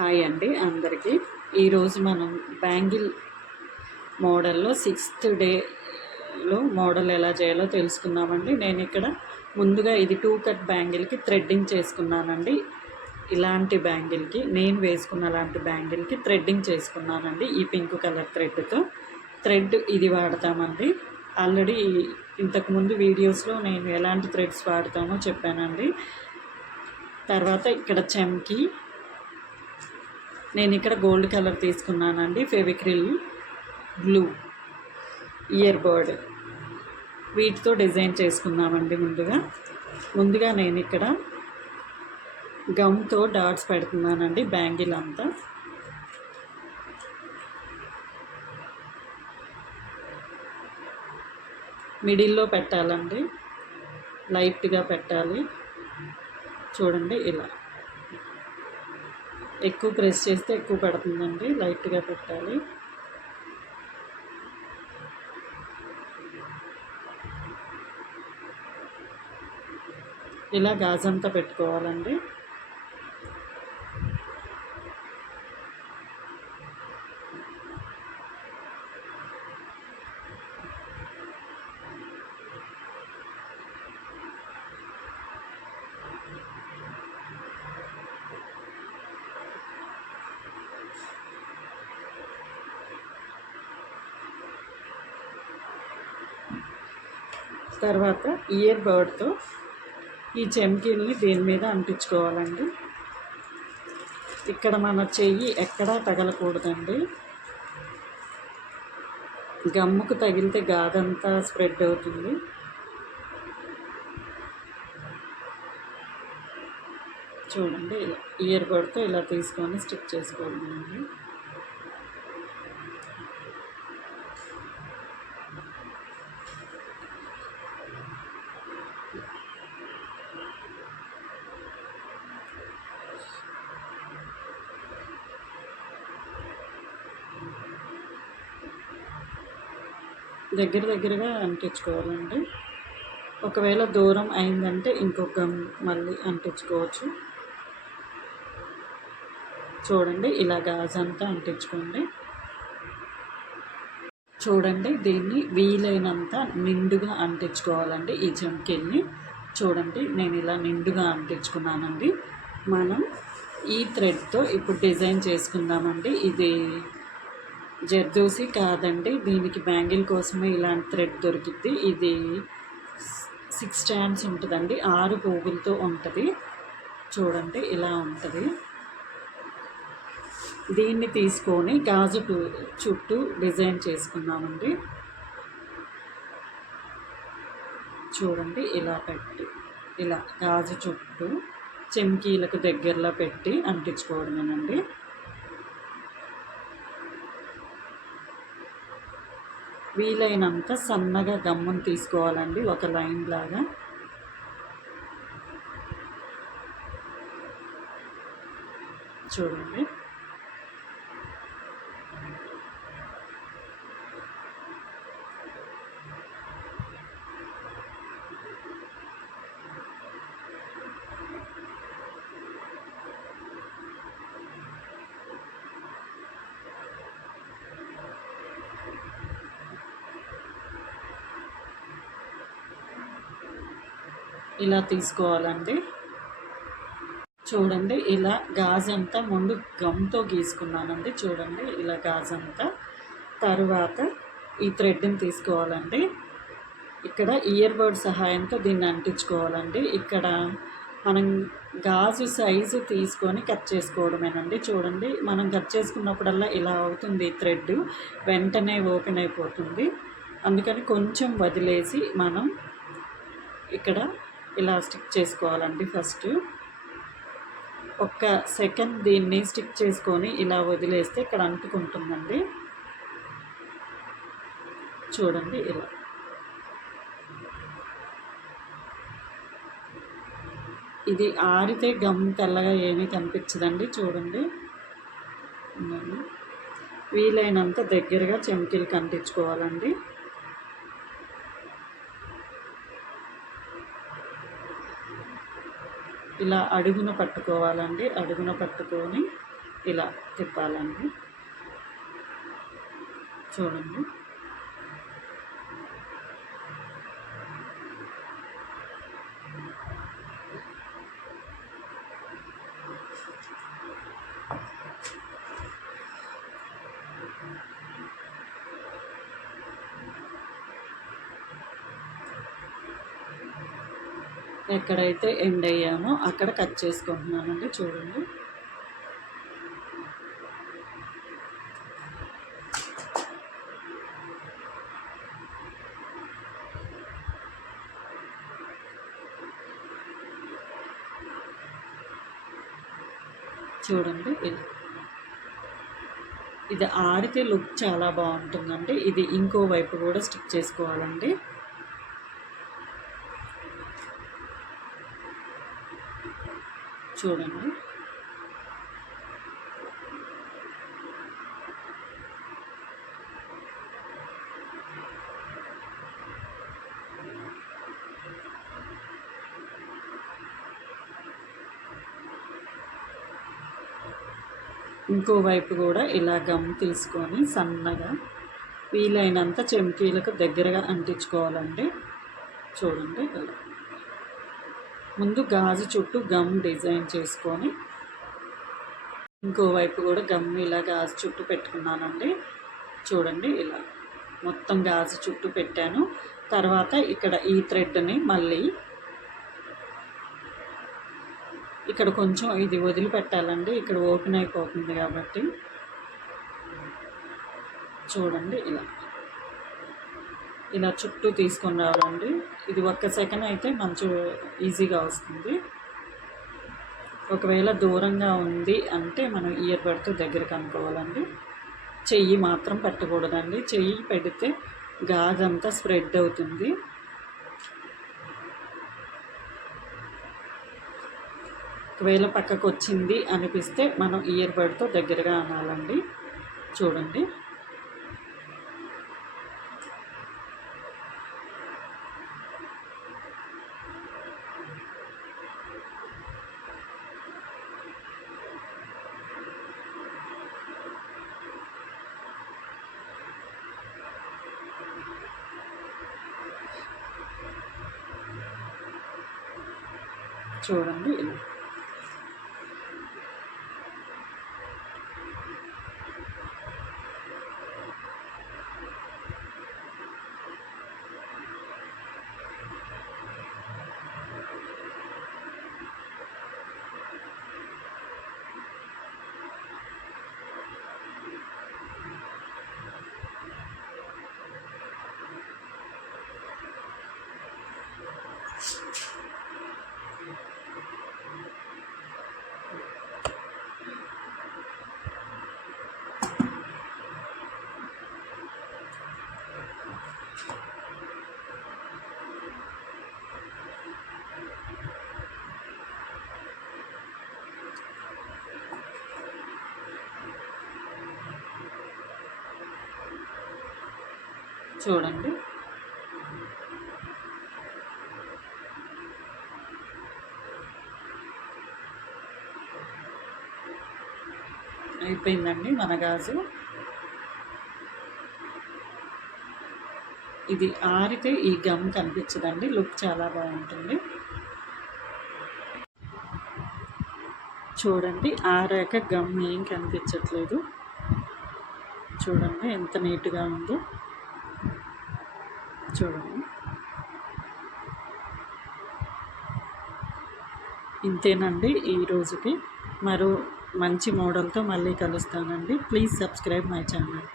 Hi అండి అందరికీ. ఈరోజు మనం బ్యాంగిల్ మోడల్లో 6th డేలో మోడల్ ఎలా చేయాలో తెలుసుకుందామండి. నేను ఇక్కడ ముందుగా ఇది 2 కట్ బ్యాంగిల్కి థ్రెడ్డింగ్ చేసుకున్నానండి. ఇలాంటి బ్యాంగిల్కి నేను వేసుకున్న లాంటి బ్యాంగిల్కి థ్రెడ్డింగ్ చేసుకున్నానండి. ఈ పింక్ కలర్ థ్రెడ్తో థ్రెడ్ ఇది వాడతామండి. ఆల్రెడీ ఇంతకుముందు వీడియోస్లో నేను ఎలాంటి థ్రెడ్స్ వాడతామో చెప్పానండి. తర్వాత ఇక్కడ చెమ్కి నేను ఇక్కడ గోల్డ్ కలర్ తీసుకున్నానండి. ఫెవిక్రిల్, గ్లూ, ఇయర్ బర్డ్ వీటితో డిజైన్ చేసుకుందామండి. ముందుగా నేను ఇక్కడ గమ్తో డాట్స్ పెడుతున్నానండి బ్యాంగిల్ అంతా. మిడిల్లో పెట్టాలండి, లైట్గా పెట్టాలి. చూడండి ఇలా ఎక్కువ ప్రెస్ చేస్తే ఎక్కువ పడుతుందండి, లైట్గా పెట్టాలి. ఇలా గాజంతా పెట్టుకోవాలండి. తర్వాత ఇయర్ బర్డ్తో ఈ చెమ్కీల్ని దీని మీద అంటించుకోవాలండి. ఇక్కడ మన చెయ్యి ఎక్కడా తగలకూడదండి. గమ్ముకు తగిలితే గాదంతా స్ప్రెడ్ అవుతుంది. చూడండి ఇలా ఇయర్ బర్డ్తో ఇలా తీసుకొని స్టిక్ చేసుకోవాలండి. దగ్గరగా అంటించుకోవాలండి. ఒకవేళ దూరం అయిందంటే ఇంకొక మళ్ళీ అంటించుకోవచ్చు. చూడండి ఇలా గాజంతా అంటించుకోండి. చూడండి దీన్ని వీలైనంత నిండుగా అంటించుకోవాలండి ఈ చెంకిల్ని. చూడండి నేను ఇలా నిండుగా అంటించుకున్నానండి. మనం ఈ థ్రెడ్తో ఇప్పుడు డిజైన్ చేసుకుందామండి. ఇది జర్దోసి కాదండి, దీనికి బ్యాంగిల్ కోసమే ఇలాంటి థ్రెడ్ దొరికిద్ది. ఇది 6 స్టాండ్స్ ఉంటుందండి, 6 పోగులతో ఉంటుంది. చూడండి ఇలా ఉంటుంది. దీన్ని తీసుకొని గాజు చుట్టూ డిజైన్ చేసుకున్నామండి. చూడండి ఇలా పెట్టి ఇలా గాజు చుట్టూ చెమ్కీలకు దగ్గరలో పెట్టి అంటించుకోవడమేనండి. వీలైనంత సన్నగా గమ్మును తీసుకోవాలండి, ఒక లైన్ లాగా. చూడండి ఇలా తీసుకోవాలండి. చూడండి ఇలా గాజంతా ముందు గమ్తో గీసుకున్నానండి. చూడండి ఇలా గాజంతా. తరువాత ఈ థ్రెడ్ని తీసుకోవాలండి. ఇక్కడ ఇయర్ బర్డ్ సహాయంతో దీన్ని అంటించుకోవాలండి. ఇక్కడ మనం గాజు సైజు తీసుకొని కట్ చేసుకోవడమేనండి. చూడండి మనం కట్ చేసుకున్నప్పుడల్లా ఇలా అవుతుంది, థ్రెడ్ వెంటనే ఓపెన్ అయిపోతుంది. అందుకని కొంచెం వదిలేసి మనం ఇక్కడ ఇలా స్టిక్ చేసుకోవాలండి. ఫస్ట్ ఒక్క సెకండ్ దీన్ని స్టిక్ చేసుకొని ఇలా వదిలేస్తే ఇక్కడ అంటుకుంటుందండి. చూడండి ఇలా. ఇది ఆరితే గమ్ తెల్లగా ఏమీ కనిపించదండి. చూడండి వీలైనంత దగ్గరగా చెంకీలు కంటించుకోవాలండి. ఇలా అడుగున పట్టుకోవాలండి. అడుగున పట్టుకొని ఇలా తిప్పాలండి. చూడండి. ఎక్కడైతే ఎండ్ అయ్యామో అక్కడ కట్ చేసుకుంటున్నానండి. చూడండి. చూడండి ఇది ఆరితే లుక్ చాలా బాగుంటుందండి. ఇది ఇంకో వైపు కూడా స్టిక్ చేసుకోవాలండి. చూడండి. ఇంకోవైపు కూడా ఇలా గమ్ తీసుకొని సన్నగా వీలైనంత చెంకీలకు దగ్గరగా అంటించుకోవాలండి. చూడండి. ఇలా ముందు గాజు చుట్టూ గమ్ డిజైన్ చేసుకొని ఇంకోవైపు కూడా గమ్ ఇలా గాజు చుట్టూ పెట్టుకున్నానండి. చూడండి. ఇలా మొత్తం గాజు చుట్టూ పెట్టాను. తర్వాత ఇక్కడ ఈ థ్రెడ్ని మళ్ళీ ఇక్కడ కొంచెం ఇది వదిలిపెట్టాలండి. ఇక్కడ ఓపెన్ అయిపోతుంది కాబట్టి చూడండి. ఇలా చుట్టూ తీసుకొని రావాలండి. ఇది 1 సెకండ్ అయితే మంచి ఈజీగా వస్తుంది. ఒకవేళ దూరంగా ఉంది అంటే మనం ఇయర్ బడ్తో దగ్గరకు అనుకోవాలండి. చెయ్యి మాత్రం పెట్టకూడదండి. చెయ్యి పెడితే గాజంతా స్ప్రెడ్ అవుతుంది. ఒకవేళ పక్కకు వచ్చింది అనిపిస్తే మనం ఇయర్ బడ్తో దగ్గరగా అనాలండి. చూడండి. చూడండి. చూడండి. అయిపోయిందండి మన గాజు. ఇది ఆరితే ఈ గమ్ కనిపించదండి. లుక్ చాలా బాగుంటుంది. చూడండి. ఆరాక గమ్ ఏం కనిపించట్లేదు. చూడండి ఎంత నీట్గా ఉందో. చూడండి. ఇంతేనండి ఈ రోజుకి. మరో మంచి మోడల్తో మళ్ళీ కలుస్తానండి. Please subscribe my channel.